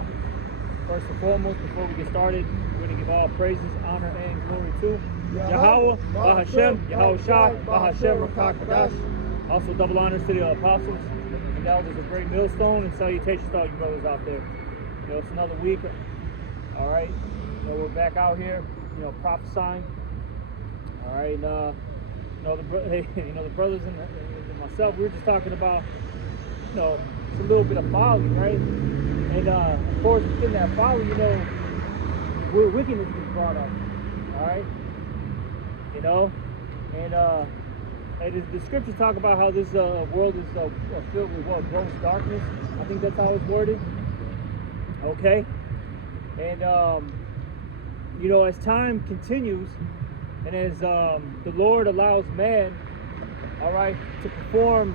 now. First and foremost, before we get started, we're going to give all praises, honor, and glory to Yahweh, Bahashem, Yahweh Shai, Bahashem, Rakak Kadash. Also double honors to the apostles and elders of Great Millstone, and salutations to all you brothers out there. It's another week. All right, we're back out here, prophesying. All right, the brothers and myself, we were just talking about, it's a little bit of folly, right? And of course, within that folly, where wickedness is brought up. All right, and the scriptures talk about how this world is filled with gross darkness. I think that's how it's worded. Okay, and as time continues, and as the Lord allows man, all right, to perform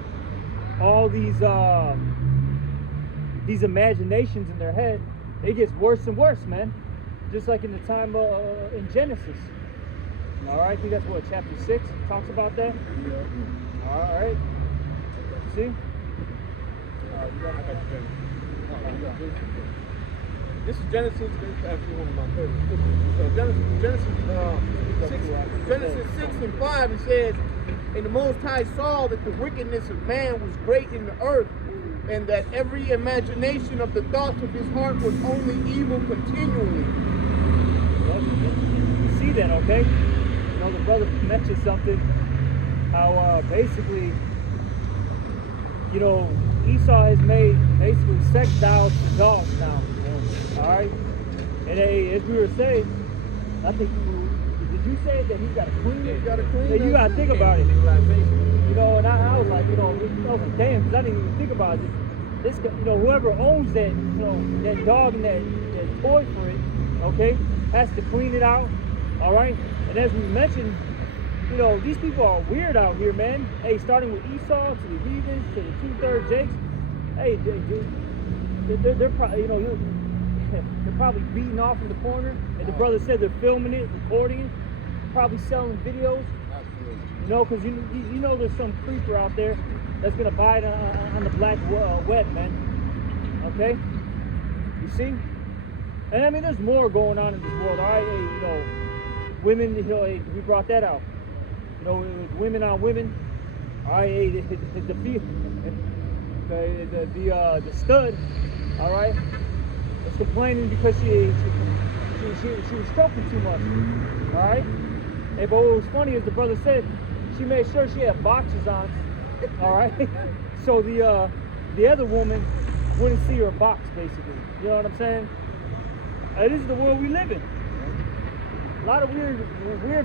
all these imaginations in their head, it gets worse and worse, man. Just like in the time in Genesis. All right, I think that's what chapter 6 talks about that. Yeah. All right. See? This is Genesis. Actually, one of my favorite scriptures. So Genesis 6 and 5, it says, "And the Most High saw that the wickedness of man was great in the earth, and that every imagination of the thoughts of his heart was only evil continually." Well, you see that, okay? The brother mentioned something, how basically, Esau has made basically sex dolls to dogs now. All right? And as we were saying, I think, did you say that he's got a queen? Yeah, he's got a queen. Yeah, you got to think about it. And I was like, damn, because I didn't even think about it. This, whoever owns that, that dog and that toy for it, okay, has to clean it out. All right? And as we mentioned, these people are weird out here, man. Hey, starting with Esau to the heathens to the 2/3 Jakes. Hey, they're probably, they're probably beating off in the corner. And the brother said they're filming it, recording it, probably selling videos. Because there's some creeper out there that's gonna buy it on the black web, man. Okay, you see? And I mean, there's more going on in this world. All right, women, we brought that out. It was women on women. All right, the stud, all right, was complaining because she was stroking too much. All right, hey, but what was funny is the brother said she made sure she had boxers on. All right, so the other woman wouldn't see her box, basically. You know what I'm saying? This is the world we live in. A lot of weird,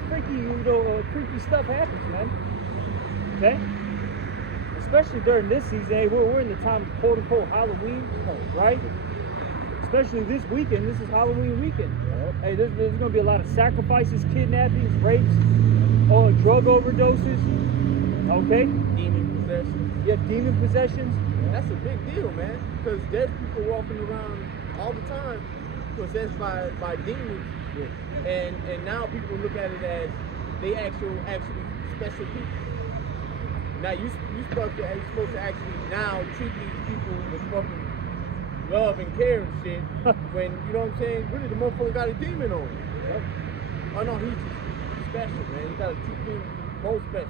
freaky, creepy stuff happens, man. Okay? Especially during this season. Hey, we're in the time of quote-unquote Halloween, right? Especially this weekend. This is Halloween weekend. Hey, there's going to be a lot of sacrifices, kidnappings, rapes, drug overdoses. Okay? Demon possessions. Yeah, demon possessions. That's a big deal, man. Because there's people walking around all the time possessed by demons. Yeah. And now people look at it as they actually special people. Now you're supposed to actually now treat these people with fucking love and care and shit. When really the motherfucker got a demon on him. Yep. Oh no, he's just special, man. You gotta treat him most special.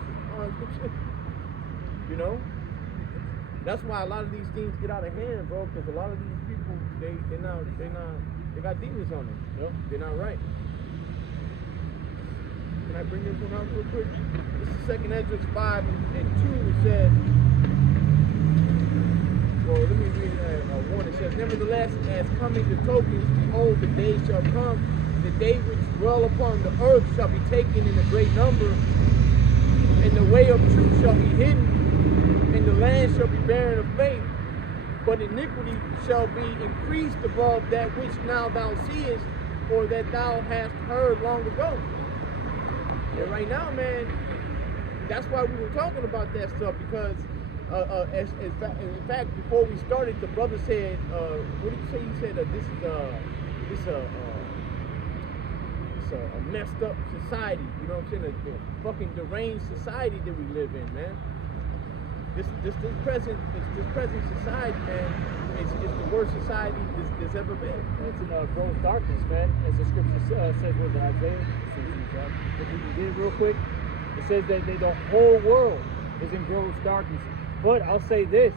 That's why a lot of these things get out of hand, bro. Because a lot of these people they got demons on them. Yep. They're not right. Can I bring this one out real quick? This is 2nd Ezra 5 and 2. It says, well, let me read 1. It says, "Nevertheless, as coming the tokens, behold, the day shall come, the day which dwell upon the earth shall be taken in a great number, and the way of truth shall be hidden, and the land shall be barren of faith. But iniquity shall be increased above that which now thou seest, or that thou hast heard long ago." And right now, man, that's why we were talking about that stuff, because in fact, before we started, the brother said, what did you say? He said this is a messed up society. You know what I'm saying? A fucking deranged society that we live in, man. this present society, man, is the worst society there's ever been. It's in gross darkness, man. As the scripture says, was it Isaiah? If we can get it real quick, it says that the whole world is in gross darkness. But I'll say this,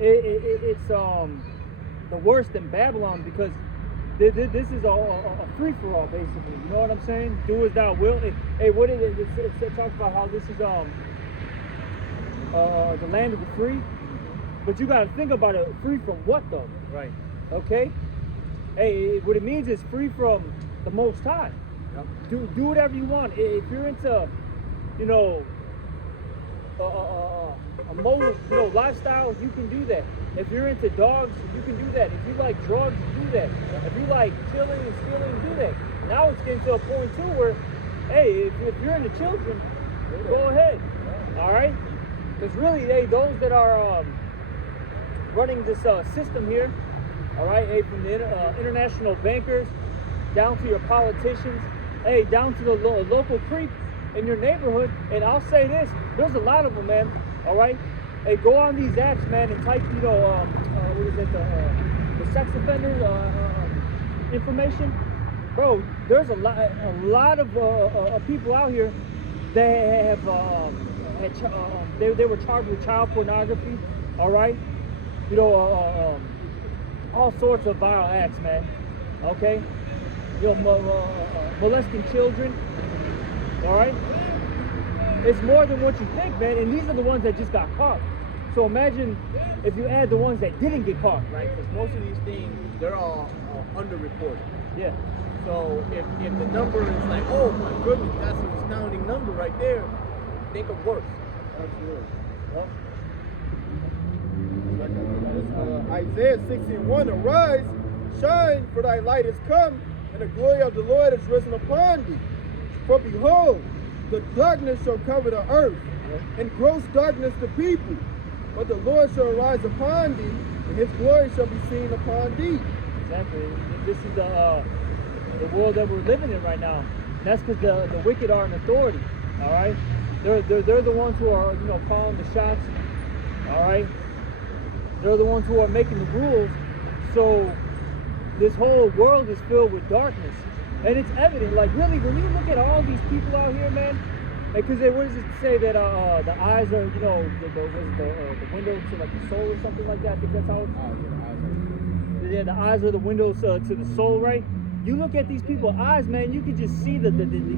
it's the worse than Babylon, because this is a free-for-all, basically. You know what I'm saying? Do as thou wilt. Hey, what is it? It talks about how this is the land of the free. But you got to think about it. Free from what, though? Right. Okay? Hey, what it means is free from the Most High. Yep. Do whatever you want. If you're into, you know, a mode, you know, lifestyle, you can do that. If you're into dogs, you can do that. If you like drugs, do that. If you like killing and stealing, do that. Now it's getting to a point too where, hey, if you're into children, go ahead. All right? Because really, hey, those that are running this system here, all right, hey, from the international bankers down to your politicians, hey, down to the local creep in your neighborhood. And I'll say this, there's a lot of them, man. All right, hey, go on these apps, man, and type, you know, what is it, the sex offender information, bro. There's a lot of people out here that have they were charged with child pornography. All right, you know, all sorts of vile acts, man. Okay, you know, molesting children. All right. It's more than what you think, man, and these are the ones that just got caught. So imagine if you add the ones that didn't get caught. Right, because most of these things, they're all underreported. Yeah. So if the number is like, oh my goodness, that's an astounding number right there, think of worse. Absolutely. Well, Isaiah 61, arise, shine, for thy light is come, and the glory of the Lord is risen upon thee. For behold, the darkness shall cover the earth, and gross darkness the people. But the Lord shall arise upon thee, and his glory shall be seen upon thee. exactly. This is the world that we're living in right now. And that's because the wicked are in authority. All right. They're the ones who are, you know, calling the shots. All right. They're the ones who are making the rules. So this whole world is filled with darkness. And it's evident, like really, when you look at all these people out here, man, because what does it say that the eyes are, you know, the window to like the soul or something like that? I think that's how the eyes are the windows to the soul, right? You look at these people's eyes, man, you can just see the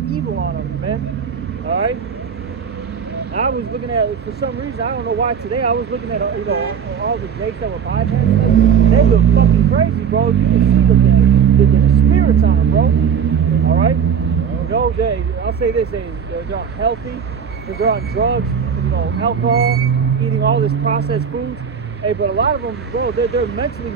evil on them, man. All right. I was looking at, for some reason, I don't know why today, I was looking at, you know, all the Jakes that were bypassing us. They look fucking crazy, bro. You can see the spirits on them, bro. All right? You know, I'll say this, they're unhealthy, they're on drugs, you know, alcohol, eating all this processed foods. Hey, but a lot of them, bro, they're mentally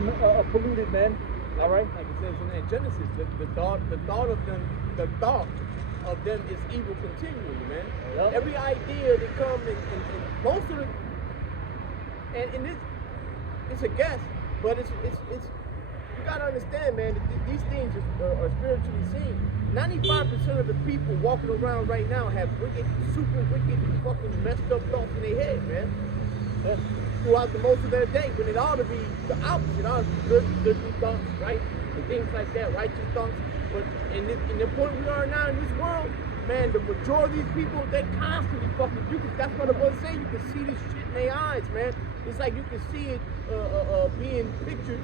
polluted, man. All right? Like it says in that Genesis, the thought of them is evil continually, man. Yep. Every idea that comes and most of it, and this, it's a guess, but it's you gotta understand, man, that these things are spiritually seen. 95% of the people walking around right now have wicked, super wicked, fucking messed up thoughts in their head, man. Yeah. Throughout the most of their day, when it ought to be the opposite. It ought to be good thoughts, right? And things like that, righteous thoughts. But in the point we are now in this world, man, the majority of these people, they're constantly fucking. That's what I was saying. You can see this shit in their eyes, man. It's like you can see it being pictured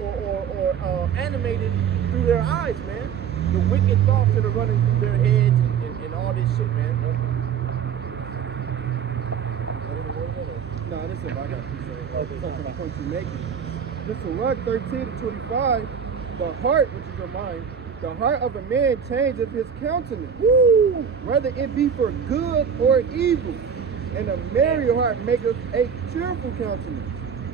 or animated through their eyes, man. The wicked thoughts that are running through their heads and all this shit, man. No, this is I got to say. Something the point you're making. This is Sirach 13-25. The heart, which is your mind, the heart of a man changeth his countenance. Woo! Whether it be for good or evil. And a merry heart maketh a cheerful countenance.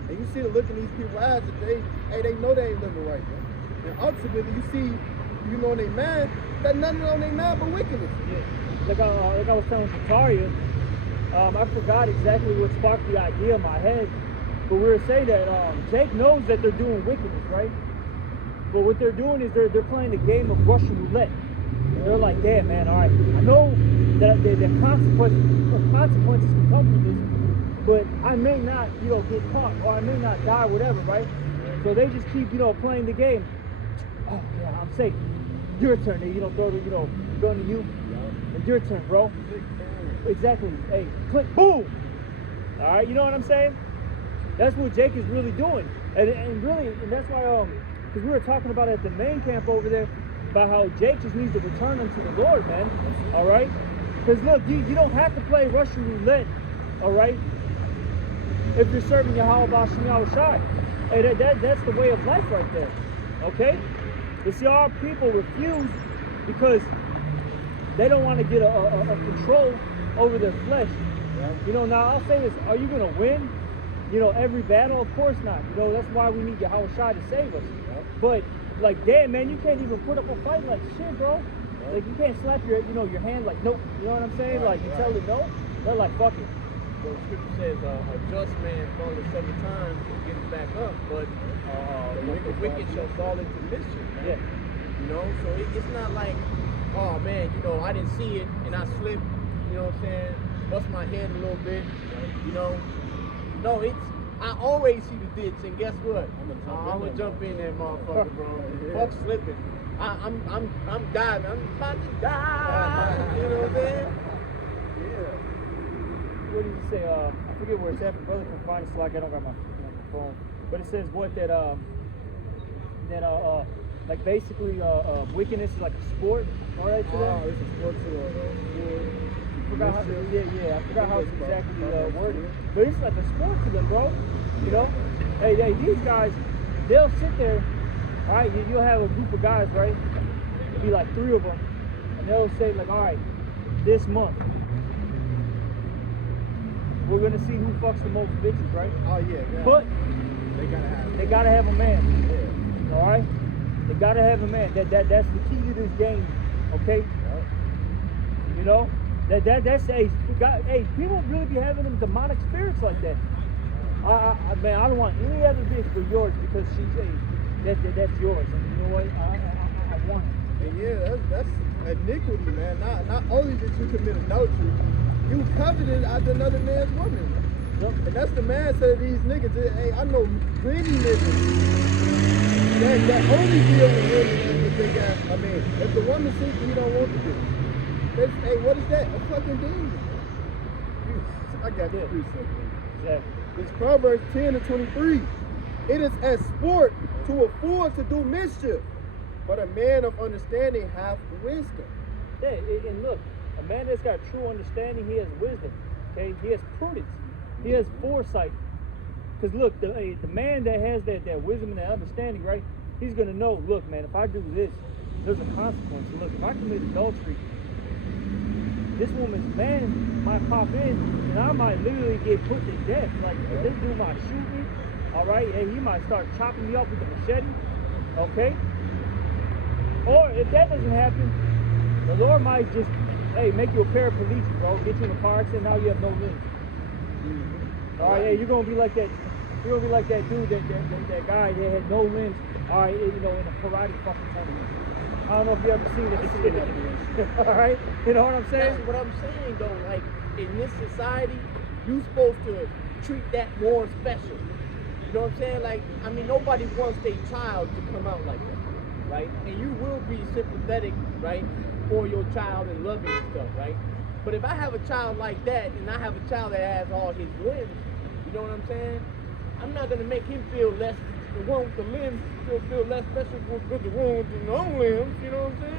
And you see the look in these people's eyes that they know they ain't living right, man. And ultimately you see, you know, in their mind, that nothing on their mind but wickedness. Yeah. Like I was telling Zakaria, I forgot exactly what sparked the idea in my head, but we were saying that Jake knows that they're doing wickedness, right? But what they're doing is they're playing the game of Russian roulette. They're like, man, all right, I know that the consequences can come from this, but I may not, get caught, or I may not die, whatever, right? So they just keep, playing the game. Oh yeah, I'm safe. Your turn. They, throw the, gun to you. It's your turn, bro. Exactly. Hey, click, boom. All right, you know what I'm saying? That's what Jake is really doing, and that's why because we were talking about at the main camp over there about how Jake just needs to return unto the Lord, man. All right, because look, you don't have to play Russian roulette, all right, if you're serving Yahweh B'Shem Yahushai. Hey, that's the way of life right there. Okay, you see, our people refuse because they don't want to get a control over their flesh. Now I'll say this: are you gonna win? Every battle? Of course not. That's why we need Yahweh Shai to save us. But, like, damn, man, you can't even put up a fight like shit, bro. Like, you can't slap your hand like, nope. You know what I'm saying? Like, you tell it no, they're like, fuck it. Well, the scripture says a just man falleth 7 times and gets back up, but the wicked shall fall into mischief, man. Yeah. So it's not like, oh, man, I didn't see it and I slipped, you know what I'm saying, bust my head a little bit, No, I always see the ditch, and guess what? I'm gonna jump in that motherfucker, bro. Fuck slipping. I'm diving. I'm about to die. You know what I'm saying? Yeah. What did he say? I forget where it's at. My brother can find it, so like I don't got my phone. But it says what that like basically wickedness is like a sport. All right, to them. It's a sport to I forgot how, I forgot how it's exactly worded. But it's like a sport to them, bro. Hey, these guys, they'll sit there, all right, you'll have a group of guys, right? It'll be like 3 of them, and they'll say like, all right, this month, we're gonna see who fucks the most bitches, right? Oh yeah. But they gotta have a man. All right? They gotta have a man. That's the key to this game, okay? That's hey, people really be having them demonic spirits like that. Man, I don't want any other bitch but yours because she's that's yours. And you know what? I want it. And yeah, that's iniquity, man. Not only did you commit adultery, you coveted after another man's woman. Yep. And that's the mindset of these niggas. Hey, I know many niggas that only deal with women if they got, if the woman thinks he don't want to do. Hey, what is that? A fucking demon. I got that pretty simple. Yeah. It's Proverbs 10:23. It is a sport to a fool to do mischief, but a man of understanding hath wisdom. Yeah, and look, a man that's got true understanding, he has wisdom. Okay, he has prudence, he has foresight. Because look, the man that has that wisdom and that understanding, right? He's gonna know. Look, man, if I do this, there's a consequence. Look, if I commit adultery, this woman's man might pop in, and I might literally get put to death. Like, this dude might shoot me, all right? And he might start chopping me up with a machete, okay? Or if that doesn't happen, the Lord might just, hey, make you a paraplegic, bro. Get you in a car accident, now you have no limbs. All right, hey, you're gonna be like that. You're gonna be like that dude, that guy that had no limbs. All right, in a karate fucking tournament. I don't know if you ever seen it. All right, you know what I'm saying? That's what I'm saying, though. Like, in this society, you supposed to treat that more special. You know what I'm saying? Like, nobody wants their child to come out like that, right? And you will be sympathetic, right, for your child and loving and stuff, right? But if I have a child like that, and I have a child that has all his limbs, you know what I'm saying? I'm not gonna make him feel less. The one with the limbs will feel less special because the one with the no limbs. You know what I'm saying?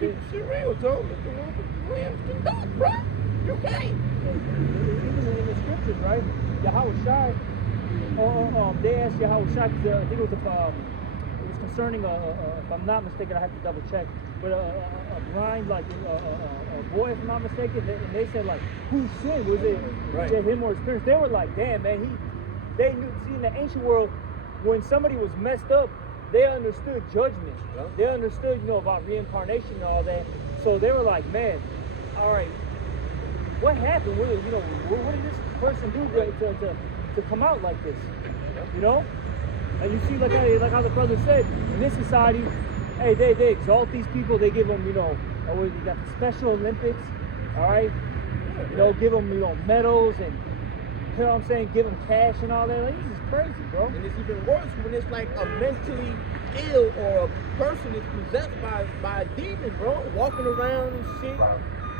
Keep shit real, Joe. The one with the limbs can do it, bro. You can't. Even in the scriptures, right? Yahweh Shai. They asked Yahweh Shai because I think it was concerning if I'm not mistaken, I have to double check. But a blind, like a boy, if I'm not mistaken, and they said like, who sinned? Was it him or his parents? They were like, damn, man, they knew. See, in the ancient world, when somebody was messed up, they understood judgment. Yeah. They understood, about reincarnation and all that. So they were like, man, all right, what happened? What did this person do to come out like this? And you see, like how the brother said, in this society, hey, they exalt these people. They give them, you got the Special Olympics, all right? Give them, medals and you know what I'm saying, give him cash and all that. Like, this is crazy, bro. And it's even worse when it's like a mentally ill or a person is possessed by a demon, bro, walking around and shit.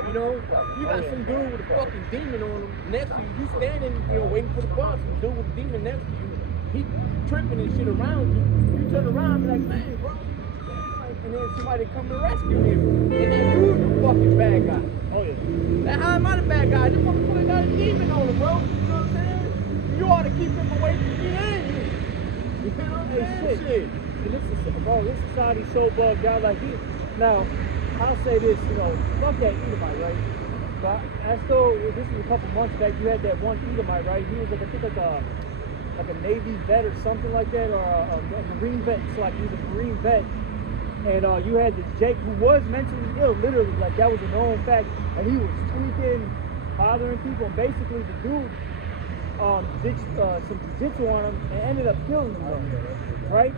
You know, you got some dude with a fucking demon on him next to you. You standing, you know, waiting for the bus. Some dude with a demon next to you. He tripping and shit around you. You turn around and be like, man, bro. And then somebody come to rescue him. And then you're the fucking bad guy. Oh yeah. Now, how am I the bad guy? This motherfucker got a demon on him, bro. You know what I'm saying? You ought to keep him away from me and you. You know what I'm saying? Shit. And this society's so bugged out. Like, now, I'll say this, you know, fuck that Edomite, right? But I still, this is a couple months back, you had that one Edomite, right? He was like, I think like a Navy vet or something like that, or a Marine vet. So like, he was a Marine vet. And you had this Jake who was mentally ill, literally, like that was a known fact. And he was tweaking, bothering people. And basically, the dude did some jiu-jitsu on him and ended up killing him, right?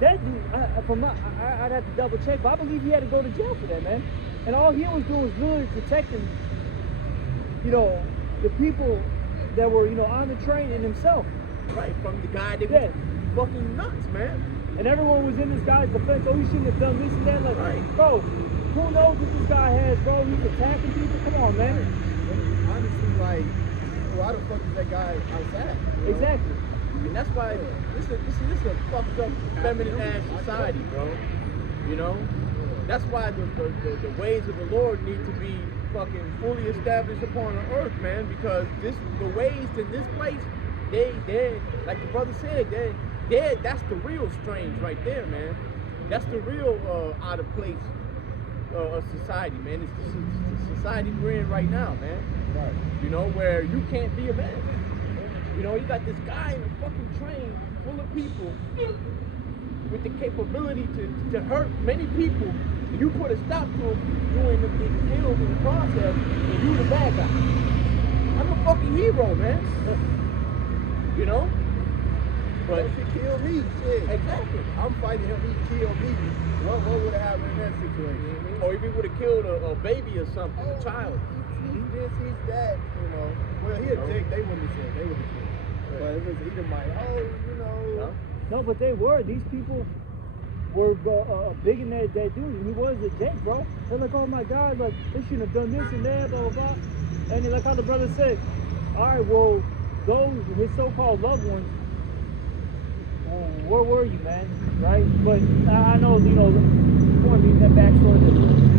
That dude, I'd have to double check, but I believe he had to go to jail for that, man. And all he was doing was literally protecting, you know, the people that were, you know, on the train and himself. Right, from the guy that was fucking nuts, man. And everyone was in this guy's defense. Oh, he shouldn't have done this and that. Like, Right. Bro, who knows what this guy has, bro? He's attacking people. Come on, man. Honestly, like, why the fuck is that guy outside? You know? Exactly. And that's why this is a fucked up feminine ass society, bro. You know? That's why the ways of the Lord need to be fucking fully established upon the earth, man, because the ways in this place, they like the brother said, that's the real strange right there, man. That's the real out of place of society, man. It's the society we're in right now, man. Right. You know, where you can't be a man. You know, you got this guy in a fucking train full of people with the capability to hurt many people. And you put a stop to him, you end up getting killed in the process, and you the bad guy. I'm a fucking hero, man. You know? But if he killed me, shit. exactly. I'm fighting him, he killed me. What would have happened in that situation? Or if he would have killed a baby or something, a child. He's this, he's that, you know. Well, he a dick, they wouldn't have said, they would have said. But it was Edomite, oh, you know. No, but they were. These people were big in that dude. And he was a dick, bro. They're like, oh my God, like, they shouldn't have done this and that, blah, blah, blah. And then, like how the brother said, all right, well, those, his so-called loved ones, well, where were you, man? Right? But I know, you know, the point being that backstory, the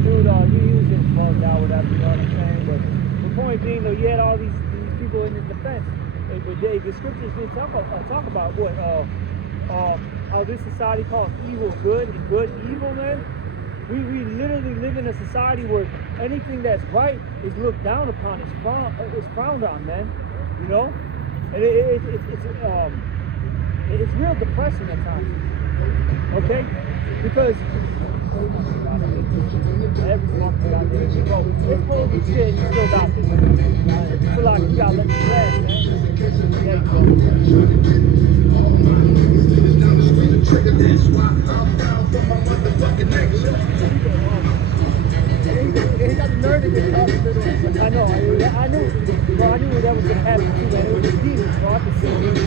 dude, he was just bugged out, whatever, you know what I'm saying? But the point being, though, you had all these people in his defense. But the scriptures did talk about what, how this society calls evil good and good evil, man. We literally live in a society where anything that's right is looked down upon, is frowned on, man. You know? And it's real depressing at times. Okay? Because every fucking goddamn thing, bro, it's cold as shit and you still got this. I feel like you gotta let this last, man. There you He got the nerve to get caught in the middle. I know, I knew that was gonna happen too, man. It was the demons, bro. I could see it.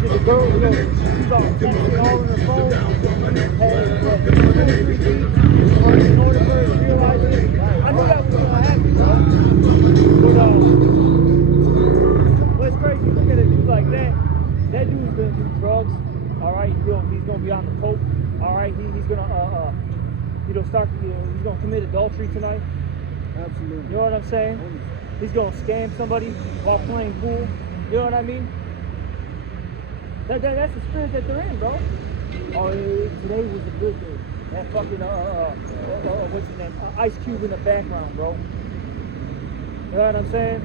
See the girl, you know, she's all texting all on her phone. Had what, 2 or 3 beats in order for her to realize it. I knew that was gonna happen, bro. But it's crazy. You look at a dude like that. That dude's gonna do drugs. All right, he's gonna be on the coke. All right, he's gonna he's gonna commit adultery tonight. Absolutely. You know what I'm saying? He's gonna scam somebody while playing pool. You know what I mean? That's the spirit that they're in, bro. Oh, today was a good day. That fucking what's his name? Ice Cube in the background, bro. You know what I'm saying?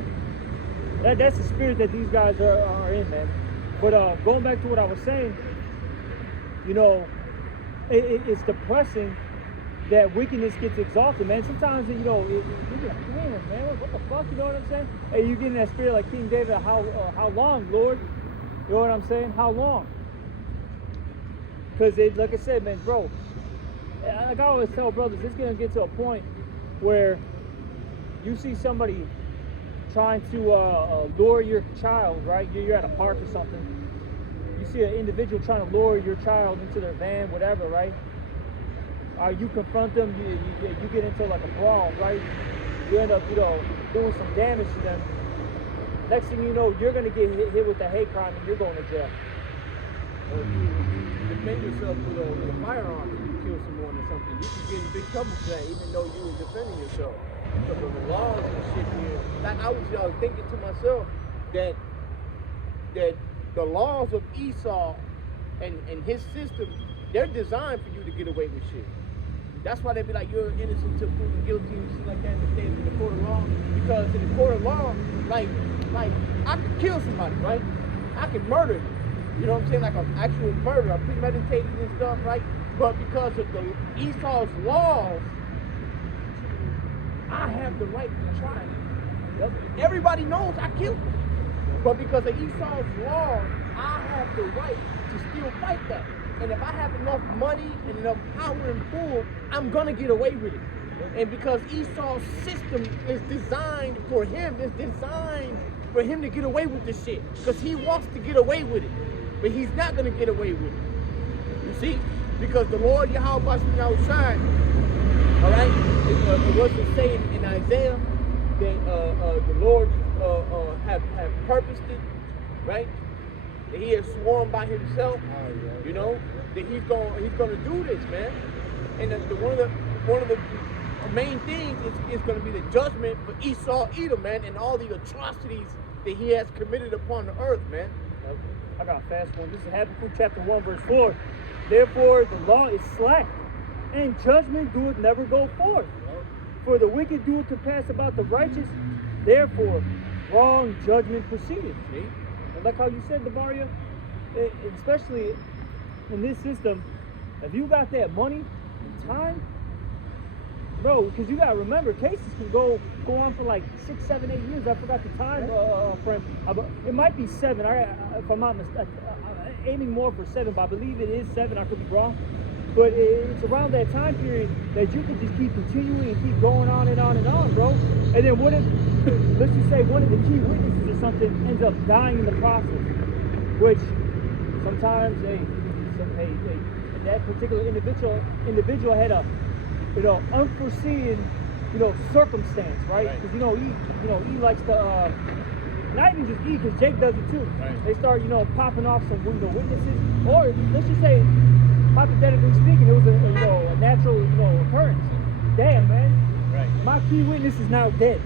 That's the spirit that these guys are in, man. But going back to what I was saying, you know, it's depressing that wickedness gets exalted, man. Sometimes, you know, you're like, damn, man, what the fuck, you know what I'm saying? Hey, you get in that spirit like King David, how long, Lord? You know what I'm saying? How long? Because, like I said, man, bro, like I always tell brothers, it's going to get to a point where you see somebody trying to lure your child, right? You're at a park or something. You see an individual trying to lure your child into their van, whatever, right? You confront them, you get into like a brawl, right? You end up, doing some damage to them. Next thing you know, you're gonna get hit with a hate crime and you're going to jail. Or you defend yourself with a firearm and you kill someone or something. You can get in big trouble for that, even though you were defending yourself. Because of the laws and shit here. Like I was thinking to myself that the laws of Esau and his system, they're designed for you to get away with shit. That's why they be like, you're innocent till proven guilty and shit like that in the court of law. Because in the court of law, like I could kill somebody, right? I could murder you. You know what I'm saying? Like an actual murder, a premeditated and stuff, right? But because of the Esau's laws, I have the right to try it. Everybody knows I killed him. But because of Esau's laws, I have the right to still fight that. And if I have enough money and enough power and pull, I'm gonna get away with it. And because Esau's system is designed for him, it's designed for him to get away with this shit. Because he wants to get away with it. But he's not gonna get away with it. You see? Because the Lord Yahweh outside, all right, it wasn't saying in Isaiah that the Lord have purposed it, right? That he has sworn by himself, you know, that he's gonna do this, man. And one of the main things is gonna be the judgment for Esau, Edom, man, and all the atrocities that he has committed upon the earth, man. I got a fast one. This is Habakkuk chapter 1, verse 4. Therefore the law is slack, and judgment doeth never go forth. For the wicked doeth to pass about the righteous, therefore wrong judgment proceedeth. And like how you said, Davaria, especially in this system, if you got that money and time, bro, because you gotta remember, cases can go on for like 6, 7, 8 years. I forgot the time frame. It might be 7. If I'm not mistaken, aiming more for 7, but I believe it is 7. I could be wrong. But it's around that time period that you can just keep continuing and keep going on and on and on, bro. And then what if, let's just say one of the key witnesses or something ends up dying in the process, which sometimes, that particular individual had a, unforeseen, circumstance, right? Because he likes to, not even just E, because Jake does it too. Right. They start, popping off some witnesses, or let's just say, hypothetically speaking, it was a natural, occurrence. Damn, man. Right. My key witness is now dead.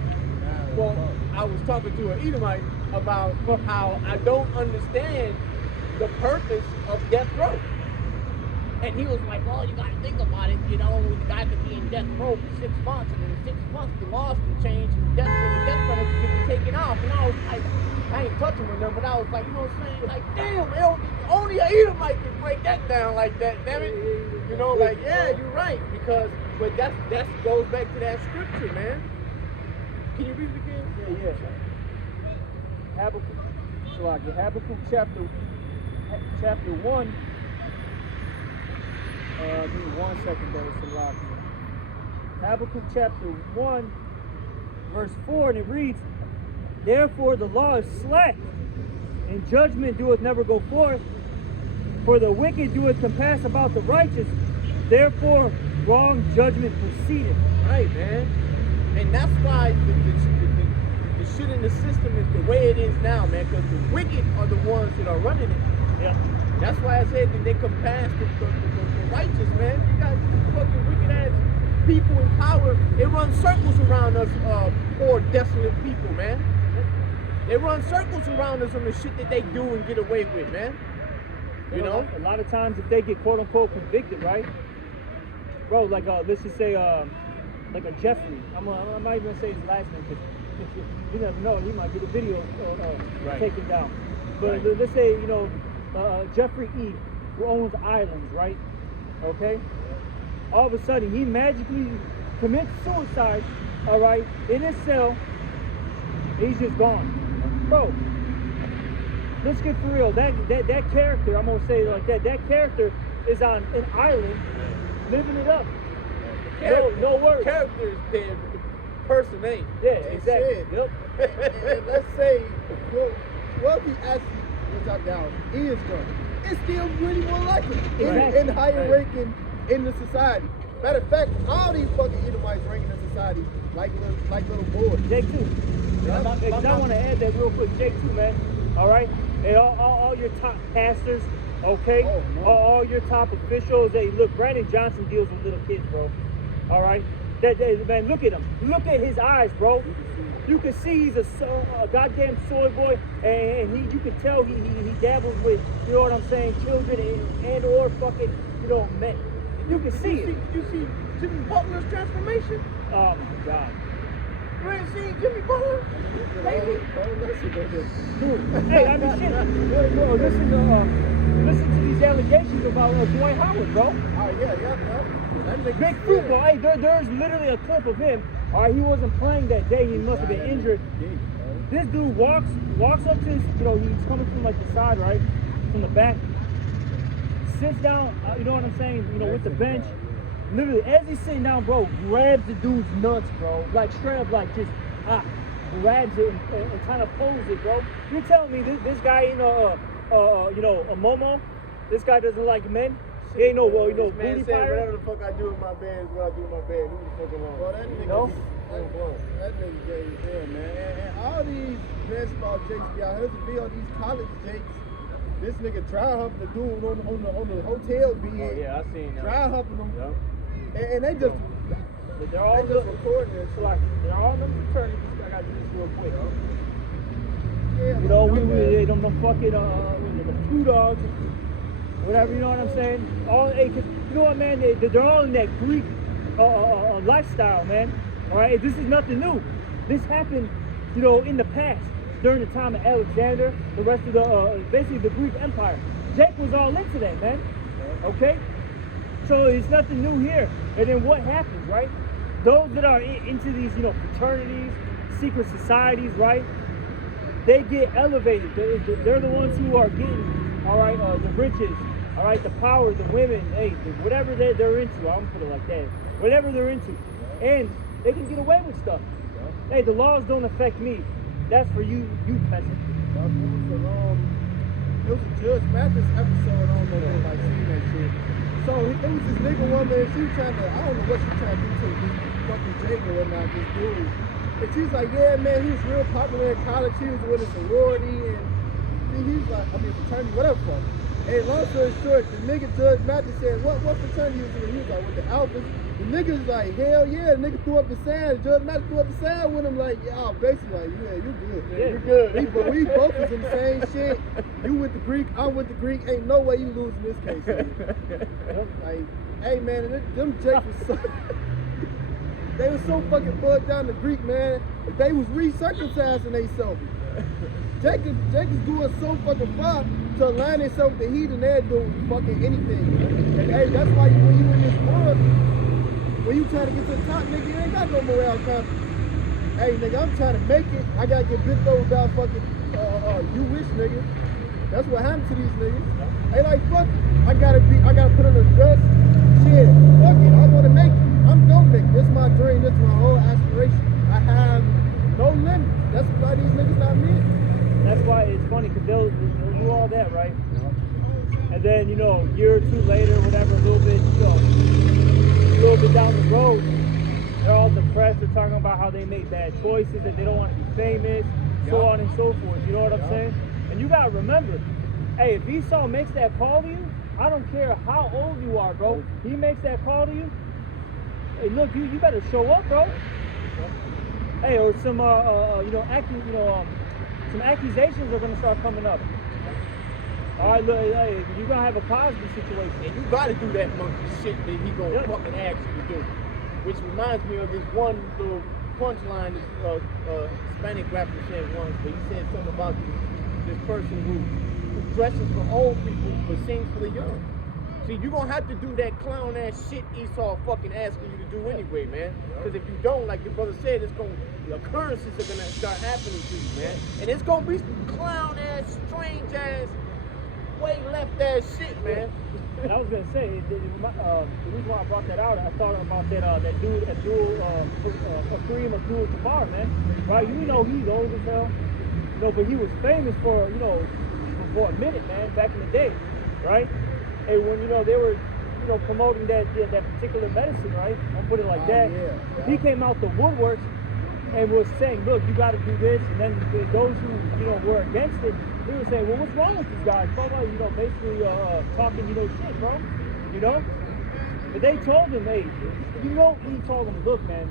Well, I was talking to an Edomite about how I don't understand the purpose of death row. And he was like, well, you gotta think about it, the guy could be in death row for 6 months, and in 6 months the laws can change, and the death penalty can be taken off. And I was like, I ain't touching with them, but I was like, you know what I'm saying? Like, damn, man, only an Edomite can break that down like that, damn it. Yeah, you're right, but that goes back to that scripture, man. Can you read it again? Yeah. Habakkuk chapter 1. Give me 1 second, there was some loud. Habakkuk chapter 1, verse 4, and it reads, therefore the law is slack, and judgment doeth never go forth. For the wicked doeth compass about the righteous, therefore wrong judgment proceedeth. Right, man. And that's why the shit in the system is the way it is now, man, because the wicked are the ones that are running it. Yeah. That's why I said that they compass the righteous, man. You got fucking wicked ass people in power. They run circles around us, poor, desolate people, man. They run circles around us on the shit that they do and get away with, man. You know? A lot of times if they get quote-unquote convicted, right? Bro, like, let's just say, like a Jeffrey. I'm not even going to say his last name, because you never know. He might get a video taken down. But let's say, Jeffrey E., who owns islands, right? Okay? All of a sudden, he magically commits suicide, all right, in his cell. He's just gone. Bro, let's get for real. That character, I'm going to say it like that character is on an island living it up. No words. Character is dead. impersonate. Yeah, They exactly. said. And let's say, well, if he actually, which I doubt, is going, it's still really more likely Exactly. in higher Right. ranking in the society. Matter of fact, all these fucking Edomites ranking in society like little boys. Jake too. Yeah. Because I want to add that real quick. Jake too, man. All right. And all your top pastors, okay? Oh, no. All your top officials. Hey, look, Brandon Johnson deals with little kids, bro. All right. Man, look at him. Look at his eyes, bro. You can see he's a goddamn soy boy, and you can tell he dabbles with, you know what I'm saying, children and or fucking, you know, men. You can see it. You see Jimmy Butler's transformation? Oh my God. You ain't seen Jimmy Butler? Baby. Dude, hey, I mean, shit. Bro, listen to these allegations about Dwight Howard, bro. Oh, yeah. That nigga Big scared. football. Hey, there's literally a clip of him. All right, he wasn't playing that day. He must have been injured. This dude walks up to his, you know, he's coming from like the side, right? From the back. Sits down, you know what I'm saying? You know, with the bench. Literally, as he's sitting down, bro, grabs the dude's nuts, bro. Like straight up, like just grabs it and kind of pulls it, bro. You're telling me this guy ain't a Momo? This guy doesn't like men? He ain't no, This booty man said pirate? whatever the fuck I do in my bed is what I do in my bed. Leave me the fuck alone. Well, that nigga, No? that nigga gave him, man. And all these basketball jakes be out here to be on these college jakes. This nigga dry humping the dude on the hotel bed. Oh, yeah, I seen that. Dry humping them. Yeah. And they just, They're all they just recording this. so like, they're all them fraternities. I gotta do this real quick. Yeah, You know, we them fucking the two dogs, whatever. You know what I'm saying? Hey, 'cause you know what, man? They're all in that Greek lifestyle, man. All right, this is nothing new. This happened, you know, in the past during the time of Alexander, the rest of the basically the Greek Empire. Jake was all into that, man. Okay, so it's nothing new here. And then what happens, right? Those that are into these, you know, fraternities, secret societies, right? They get elevated. They're the ones who are getting, all right, the riches, all right, the power, the women, hey, whatever they're into. I'm gonna put it like that. Whatever they're into, and they can get away with stuff. Hey, the laws don't affect me. That's for you peasant. It was a Judge Mathis episode. I don't know if anybody seen that shit. So it was this nigga woman. She was trying to, I don't know what she was trying to do to this fucking Jake or whatnot, this dude. And she's like, yeah, man, he was real popular in college. He was with a sorority, and he's like, I mean, fraternity, whatever. Fuck. And long story short, the nigga Judge Mathis said, what fraternity he was in? He was like, with the Alphas. The nigga's like, hell yeah. The nigga threw up the sign. Judge Mathis threw up the sign with him, like, yeah, basically, like, yeah, you good. Yeah, You good. We both was in the same shit. You with the Greek, I'm with the Greek. Ain't no way you lose in this case. Nigga. Like, hey, man, and them Jakes was so... They was so fucking bugged down the Greek, man. They was re-circumcising themselves. Jake is doing so fucking far to align himself with the heathen, they'll do fucking anything. And hey, that's why when you in this world, when you trying to get to the top, nigga, you ain't got no morale compass. Hey, nigga, I'm trying to make it. I gotta get bent over by fucking you wish, nigga. That's what happened to these niggas. They like, fuck it. I gotta put on a dress. Shit, fuck it. I wanna make it. I'm gonna make it. This is my dream. This is my whole aspiration. I have no limits. That's why these niggas not men. That's why it's funny, because they'll do all that, right? And then, you know, a year or two later, whatever, a little bit down the road, they're all depressed. They're talking about how they made bad choices, that they don't want to be famous, so on and so forth. You know what I'm saying? And you gotta remember, hey, if Esau makes that call to you, I don't care how old you are, bro. He makes that call to you. Hey, look, you better show up, bro. Hey, or some some accusations are gonna start coming up. All right, look, hey, you're gonna have a Cosby situation. And you gotta do that monkey shit that he gonna fucking ask you to do. Which reminds me of this one little punchline this Hispanic rapper said once, but he said something about this person who dresses for old people but sings for the young. See, you're gonna have to do that clown ass shit Esau fucking asking you to do anyway, man. Because if you don't, like your brother said, the occurrences are gonna start happening to you, man. And it's gonna be some clown ass, strange ass way left ass shit, man. And I was gonna say, the reason why I brought that out, I thought about that dude, Kareem Abdul-Jabbar, man. Right? You know he's old as hell. You know, but he was famous for for a minute, man, back in the day, right? And when they were promoting that particular medicine, right? I'll put it like that. Yeah. He came out the woodworks and was saying, look, you got to do this. And then those who were against it, they were saying, well, what's wrong with these guys? Blah, blah, basically talking shit, bro. But they told him, hey, he told him, look, man,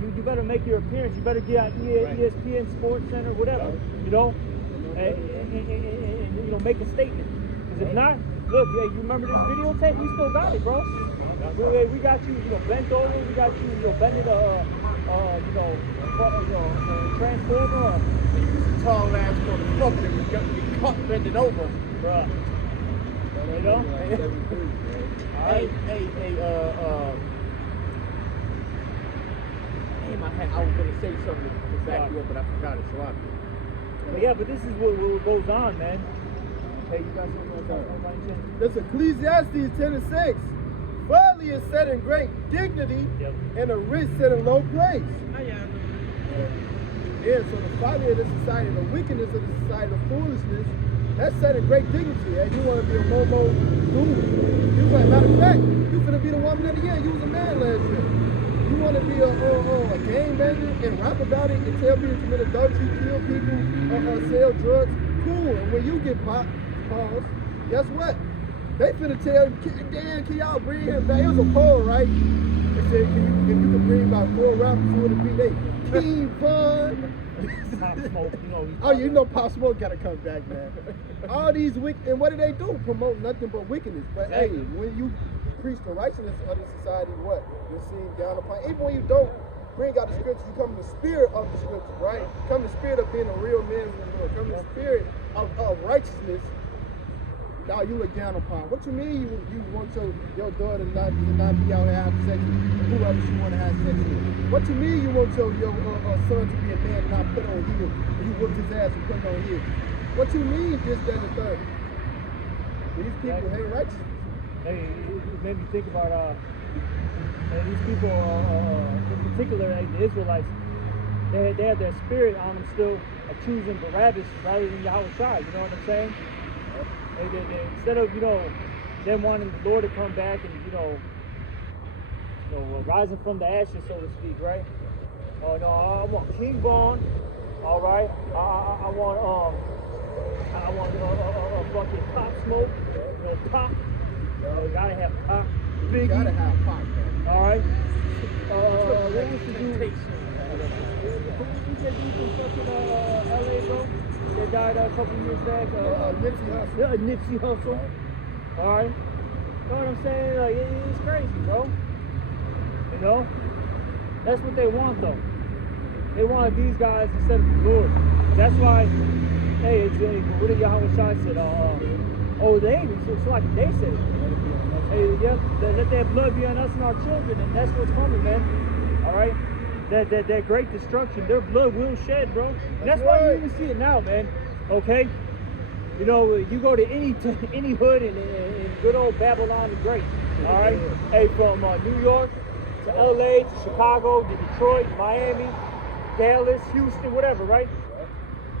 you better make your appearance. You better get on ESPN Sports Center, whatever, and make a statement. Because if not, look, hey, you remember this videotape? We still got it, bro. We got you, bent over. We got you, bending transformer. Tall ass motherfucker that was gonna be caught bending over, Bruh. Hey, damn, I was gonna say something to back you up, but I forgot it, so I. But yeah, but this is what goes on, man. Hey, you guys want to talk about anything? This Ecclesiastes 10:6. Folly is set in great dignity, and a rich set in low place. Yeah, so the folly of the society, the wickedness of the society, the foolishness, that's set in great dignity. And you want to be a Momo dude. You want, matter of fact, you finna be the woman of the year. You was a man last year. You want to be a game banger and rap about it and tell people to commit adultery, kill people, sell drugs. Cool. And when you get popped, guess what? They finna tell, Dan, can y'all bring him back? It was a poll, right? They said, if you could bring about 4 rappers, who would it be? They King Von. Pop Smoke, Oh, you know Pop Smoke gotta come back, man. All these and what do they do? Promote nothing but wickedness. But hey, when you preach the righteousness of the society, what? You're seen down upon. Even when you don't bring out the scriptures, you come in the spirit of the scriptures, right? Come in the spirit of being a real man in the Lord. Come in the spirit of righteousness. Now you look down upon. What you mean you want your daughter not be out here having sex with whoever she want to have sex with? What you mean you want your son to be a man and not put on heels? You whooped his ass and put on heels. What you mean this, that, and the third? These people hate righteousness. Hey, it made me think about these people, in particular, like the Israelites. They have their spirit on them still of choosing Barabbas rather than Yahushua. You know what I'm saying? They, instead of them wanting the Lord to come back and rising from the ashes, so to speak, right? Oh no, I want King Von. All right, I want fucking Pop Smoke. Pop. Gotta have Pop. Biggie. Gotta have Pop. Man. All right. What was the dude? Who's that dude from fucking LA, bro? That died a couple years back. Nipsey Hussle. Yeah, Nipsey Hussle. All right. You know what I'm saying? Like, it's crazy, bro. That's what they want, though. They want these guys instead of the Lord. That's why, hey, what did Yahushua said? It's like they said. Hey, yeah, let that blood be on us and our children, and that's what's coming, man. All right. That great destruction, their blood will shed, bro. And that's why you even see it now, man. Okay, you go to any hood in good old Babylon the Great. All right, hey, from New York to LA to Chicago to Detroit, Miami, Dallas, Houston, whatever, right?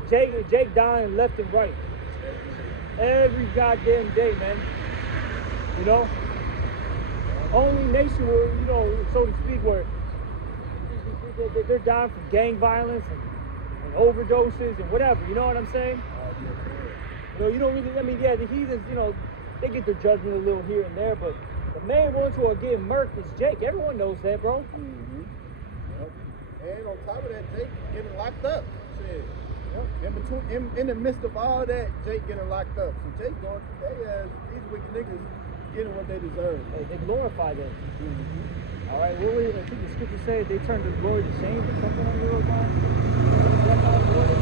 Jake dying left and right, every goddamn day, man. Only nation where so to speak, where they're dying from gang violence and overdoses and whatever, you know what I'm saying? You don't really, the heathens, they get their judgment a little here and there, but the main ones who are getting murked is Jake. Everyone knows that, bro. Mm-hmm. Yep. And on top of that, Jake getting locked up. Shit. Yep. In the midst of all that, Jake getting locked up. So Jake going, these wicked niggas getting what they deserve. They glorify that. Mm-hmm. All right, I think the scripture said they turned the glory to shame or something on those lines. That's how it's worded.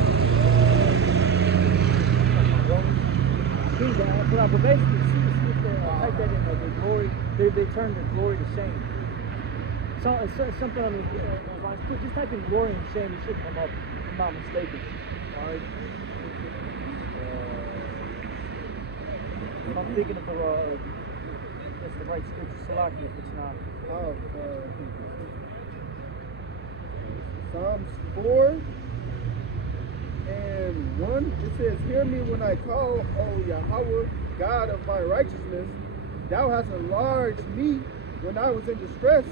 But basically, type that in there, the glory, they turned the glory to shame. Something on those lines. Just type in glory and shame, it should come up, if I'm not mistaken. All right. If I'm thinking of that's the right scripture, Salaki, if it's not. Oh, Psalms 4 and 1. It says, "Hear me when I call, O Yahweh, God of my righteousness. Thou hast enlarged me when I was in distress.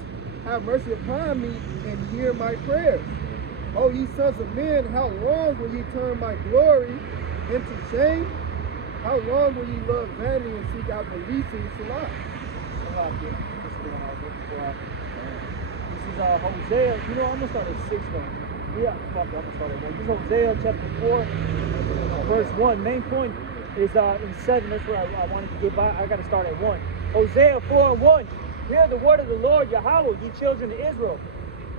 Have mercy upon me and hear my prayers. O ye sons of men, how long will ye turn my glory into shame? How long will ye love vanity and seek out the leasing Salah?" Salaki, this is the one I was looking for. This is Hosea. You know, I'm gonna start at 6 though. Yeah, fuck it, I'm gonna start at 1. This is Hosea chapter 4, verse 1. Main point is in 7. That's where I wanted to get by. I gotta start at 1. Hosea 4 and 1. Hear the word of the Lord Yahweh, ye children of Israel.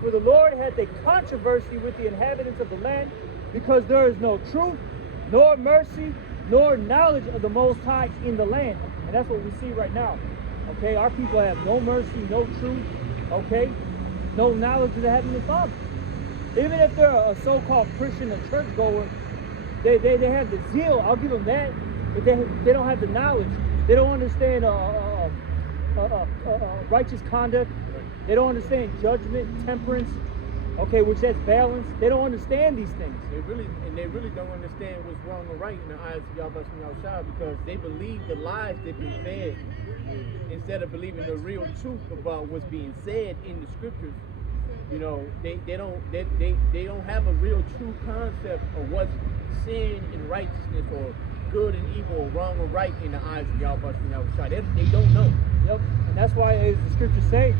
For the Lord hath a controversy with the inhabitants of the land, because there is no truth, nor mercy, nor knowledge of the Most High in the land. And that's what we see right now. Okay, our people have no mercy, no truth, okay, no knowledge of the Heavenly Father. Even if they're a so-called Christian, a churchgoer, they have the zeal, I'll give them that, but they don't have the knowledge. They don't understand righteous conduct. They don't understand judgment, temperance, okay, which that's balance. They don't understand these things. They really don't understand what's wrong or right in the eyes of Yahweh Shah, because they believe the lies they've been fed instead of believing the real truth about what's being said in the scriptures. You know, they don't have a real true concept of what's sin and righteousness, or good and evil, or wrong or right in the eyes of Yahweh Shah. They don't know. Yep, and that's why, as the scriptures say,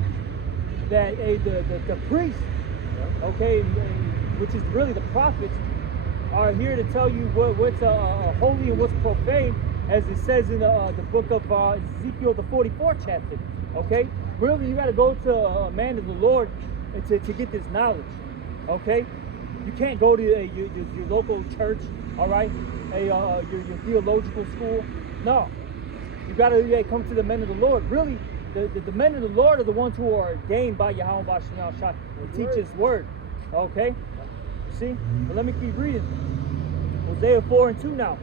that the priests, okay, which is really the prophets, are here to tell you what's holy and what's profane, as it says in the book of Ezekiel, the 44th chapter. Okay, really, you got to go to a man of the Lord to get this knowledge. Okay, you can't go to your local church, all right, your theological school. No, you got to come to the men of the Lord. Really, the men of the Lord are the ones who are ordained by Yahweh Bashar Shah to teach His word. Okay, see? But let me keep reading. Hosea 4 and 2 now.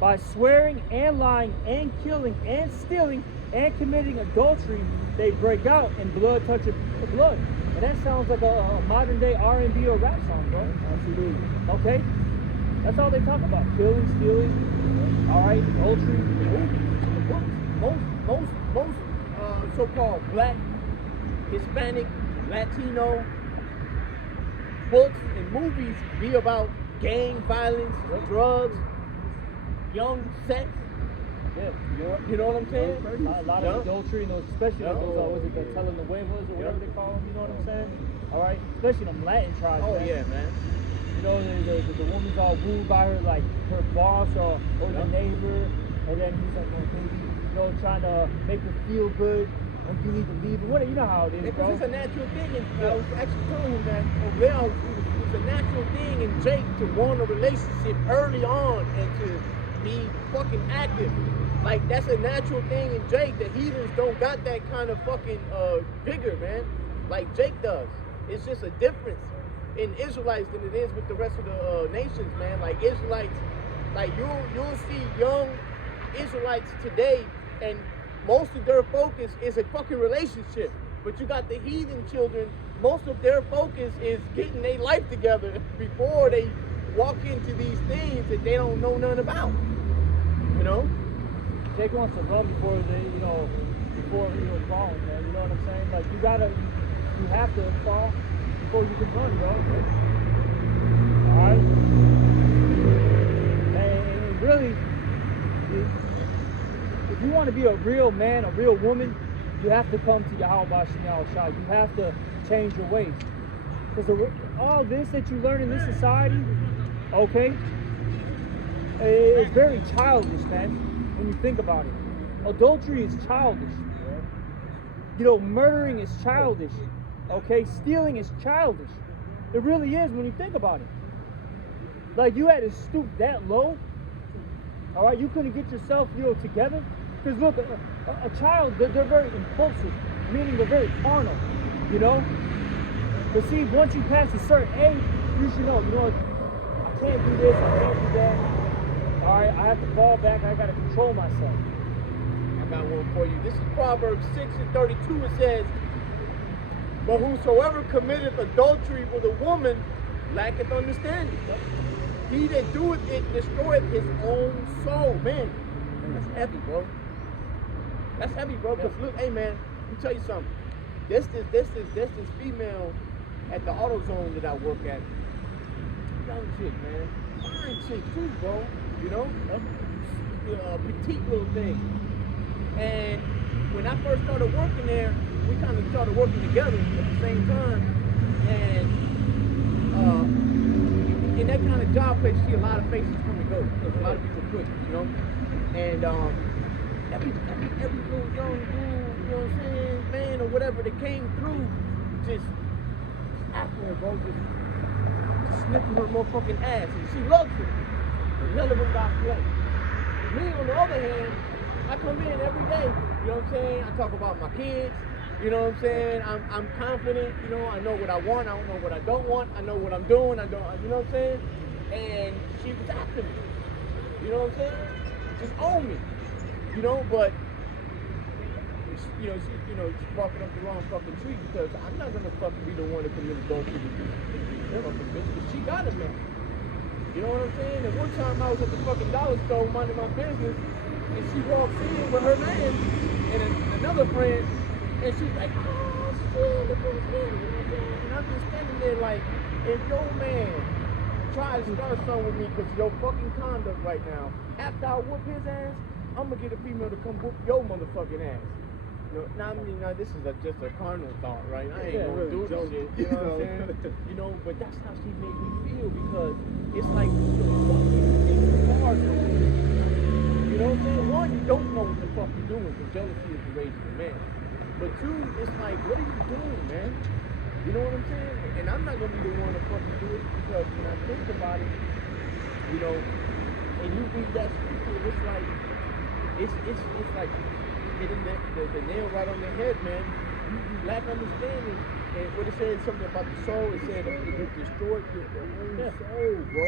By swearing and lying and killing and stealing and committing adultery, they break out, and blood toucheth blood. And that sounds like a modern day R&B or rap song, bro. Absolutely. Okay? That's all they talk about. Killing, stealing, all right, adultery. Most so-called black, Hispanic, Latino books and movies be about gang violence, drugs, young sex. Yeah. You know what I'm saying? A lot of adultery, and those, especially those, was it the telenovelas or whatever they call them, you know what I'm saying? All right, especially them Latin tribes. Oh, man. yeah, man. You know, the woman's all wooed by her, like her boss or the neighbor, and then he's like, oh, baby, you know, trying to make her feel good. Oh, you need to leave. What, you know how it is, bro. Because it's a natural thing, and I was actually telling him that O'Leal, it's a natural thing in Jake to want a relationship early on and to be fucking active. Like, that's a natural thing in Jake. The heathens don't got that kind of fucking vigor, man, like Jake does. It's just a difference in Israelites than it is with the rest of the nations, man. Like, Israelites, like you'll see young Israelites today, and most of their focus is a fucking relationship. But you got the heathen children, most of their focus is getting their life together before they walk into these things that they don't know nothing about. You know? Jake wants to run before falling, man. You know what I'm saying? Like, you have to fall before you can run, bro. Alright? And really, if you want to be a real man, a real woman, you have to come to Yahweh Bashar Shah. You have to change your ways. Because all this that you learn in this society, okay, it's very childish, man, when you think about it. Adultery is childish. You know, murdering is childish. Okay, stealing is childish. It really is when you think about it. Like, you had to stoop that low. All right, you couldn't get yourself, together. Because look, a child, they're very impulsive, meaning they're very carnal, you know? But see, once you pass a certain age, you should know, I can't do this, I can't do that. All right, I have to fall back, I got to control myself. got one for you. This is Proverbs 6:32. It says, "But whosoever committeth adultery with a woman lacketh understanding. He that doeth it destroyeth his own soul." Man, that's heavy, bro. That's heavy, bro. Because look, hey man, let me tell you something. This female at the AutoZone that I work at. Young chick, man. Fine chick too, bro. You know? A petite little thing. And when I first started working there, we kind of started working together at the same time. And in that kind of job place, you see a lot of faces come and go. Because a lot of people quit, you know? And every little young dude, you know what I'm saying, man or whatever that came through, just after her, bro, just sniffing her motherfucking ass. And she loves it. But none of them got play. Me, on the other hand, I come in every day, you know what I'm saying? I talk about my kids, you know what I'm saying? I'm confident, you know, I know what I want, I don't know what I don't want, I know what I'm doing, I don't, you know what I'm saying? And she was after me, you know what I'm saying? Just own me, you know, but, she's barking up the wrong fucking tree because I'm not gonna fucking be the one to commit adultery with this fucking bitch, because she got a man. You know what I'm saying? And one time I was at the fucking dollar store minding my business, and she walks in with her man and another friend, and she's like, "Oh shit, look who's here," you know what I'm saying? And I'm just standing there like, if your man tries to start something with me because your fucking conduct right now, after I whoop his ass, I'm gonna get a female to come whoop your motherfucking ass. You know, now, I mean, now this is just a carnal thought, right? I ain't gonna do this shit, you know what I'm saying? You know, but that's how she made me feel, because it's like, what the fuck do you think you are doing? You know what I'm saying? One, you don't know what the fuck you're doing, because jealousy is the rage of a man. But two, it's like, what are you doing, man? You know what I'm saying? And I'm not gonna be the one to fucking do it, because when I think about it, you know, and you read that scripture, it's like, it's like hitting the nail right on the head, man. You lack understanding. And what it said, something about the soul, it said it destroyed your own soul, bro.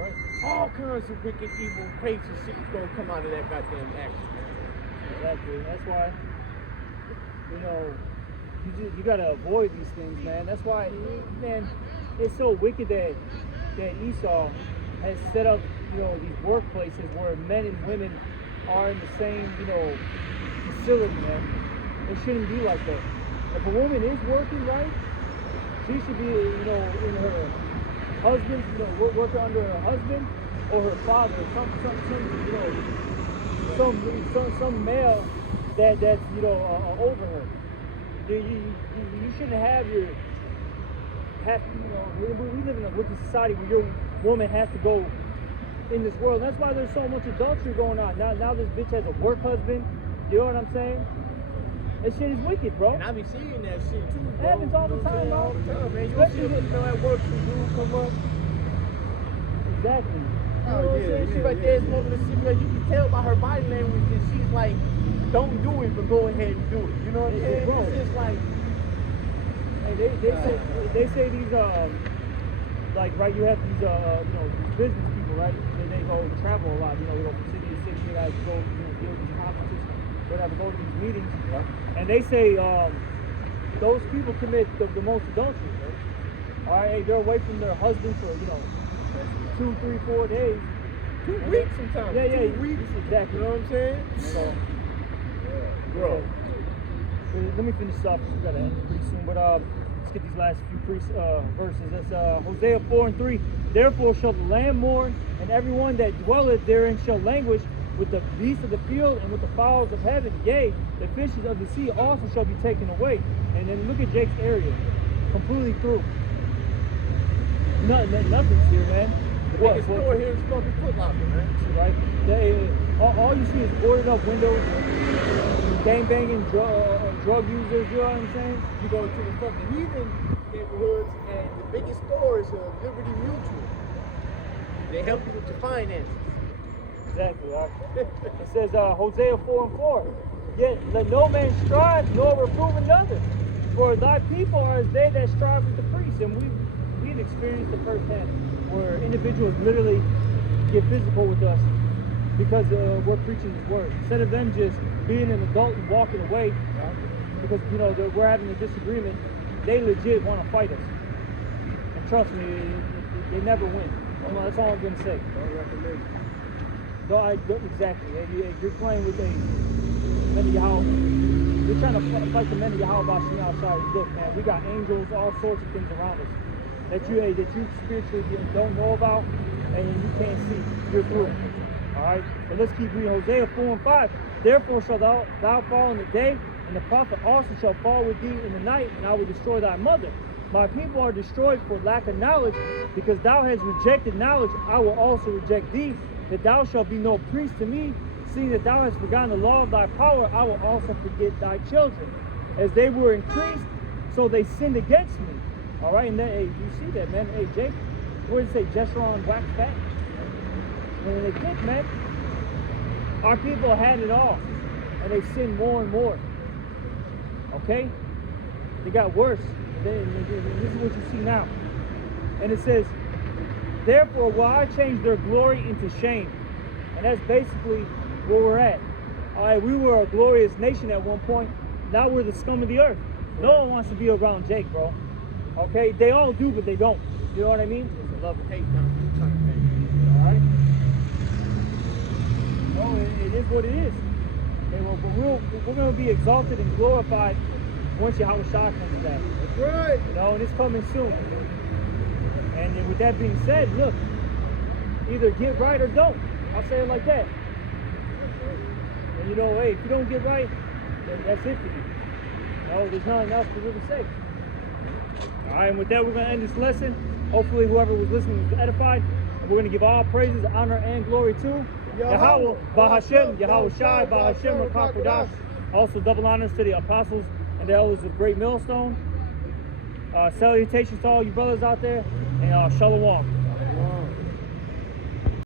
Right? All kinds of wicked, evil, crazy shit is gonna come out of that goddamn action. Exactly. That's why, you know, you gotta avoid these things, man. That's why, man, it's so wicked that Esau has set up, you know, these workplaces where men and women are in the same, you know, facility, man. It shouldn't be like that. If a woman is working right, she should be, you know, in her husband, you know, working under her husband or her father, some male that's, you know, over her. You shouldn't have you know, we live in a wicked society where your woman has to go in this world. That's why there's so much adultery going on. Now this bitch has a work husband. You know what I'm saying? That shit is wicked, bro. And I be seeing that shit too, bro. It happens all the time, bro. All the time, man. You see a female at work, some dude come up. Exactly. You know what I'm saying? She right there smoking a cigarette. You can tell by her body language that she's like, don't do it, but go ahead and do it. You know what I'm saying? Bro. It's just like, hey, they say these like, right, you have these you know, these business people, right? They go travel a lot, you know, they go from city to city, they guys go, you know, deal with these conferences, whatever, go to these meetings, and they say those people commit the most adultery, right? All right, hey, they're away from their husband for, you know, 2, 3, 4 days. 2 weeks sometimes. Yeah, 2 weeks. Exactly. You know what I'm saying? So, bro. Let me finish this up. We gotta end it pretty soon, but let's get these last few verses. That's Hosea 4:3. Therefore shall the land mourn, and everyone that dwelleth therein shall languish, with the beasts of the field and with the fowls of heaven. Yea, the fishes of the sea also shall be taken away. And then look at Jake's area, completely through. Nothing's here, man. The biggest store here is fucking Foot Locker, man. Right? All you see is boarded up windows, gang banging, drug users, you know what I'm saying? You go to the fucking heathen neighborhoods, and the biggest store is Liberty Mutual. They help you with your finances. Exactly. Right? It says Hosea 4:4. Yet let no man strive nor reprove another, for thy people are as they that strive with the priests. And we've experienced it firsthand, where individuals literally get physical with us because we're preaching His word. Instead of them just being an adult and walking away, because we're having a disagreement, they legit want to fight us. And trust me, they never win. That's all I'm gonna say. Don't recommend it. Exactly. You're playing with men of Yahweh. You're trying to fight the men of Yahweh by Shema outside. Look, man, we got angels, all sorts of things around us that you spiritually don't know about and you can't see. You're through. All right. So let's keep reading. Hosea 4:5. Therefore shall thou fall in the day, and the prophet also shall fall with thee in the night, and I will destroy thy mother. My people are destroyed for lack of knowledge, because thou hast rejected knowledge. I will also reject thee, that thou shalt be no priest to me. Seeing that thou hast forgotten the law of thy power, I will also forget thy children. As they were increased, so they sinned against me. All right, and then, hey, you see that, man? Hey, Jake, what did it say? Jeshurun waxed fat. When they did, man, our people had it all, and they sinned more and more. Okay, they got worse. This is what you see now, and it says, therefore will I change their glory into shame. And that's basically where we're at. All right, we were a glorious nation at one point. Now we're the scum of the earth. No one wants to be around Jake, bro. Okay, they all do, but they don't. You know what I mean? It's a love and hate thing. All right. No, it is what it is. Okay, well, but we're going to be exalted and glorified once Yahweh Shah comes back. That's right. And it's coming soon. And then with that being said, look, either get right or don't. I'll say it like that. And hey, if you don't get right, then that's it for you. There's nothing else to really say. All right, and with that, we're going to end this lesson. Hopefully, whoever was listening was edified. And we're going to give all praises, honor, and glory to Yahweh, Bahashem, Yahweh Shai, Bahashem, Rakakodash. Also, double honors to the apostles and the elders of Great Millstone. Salutations to all you brothers out there, and shalom.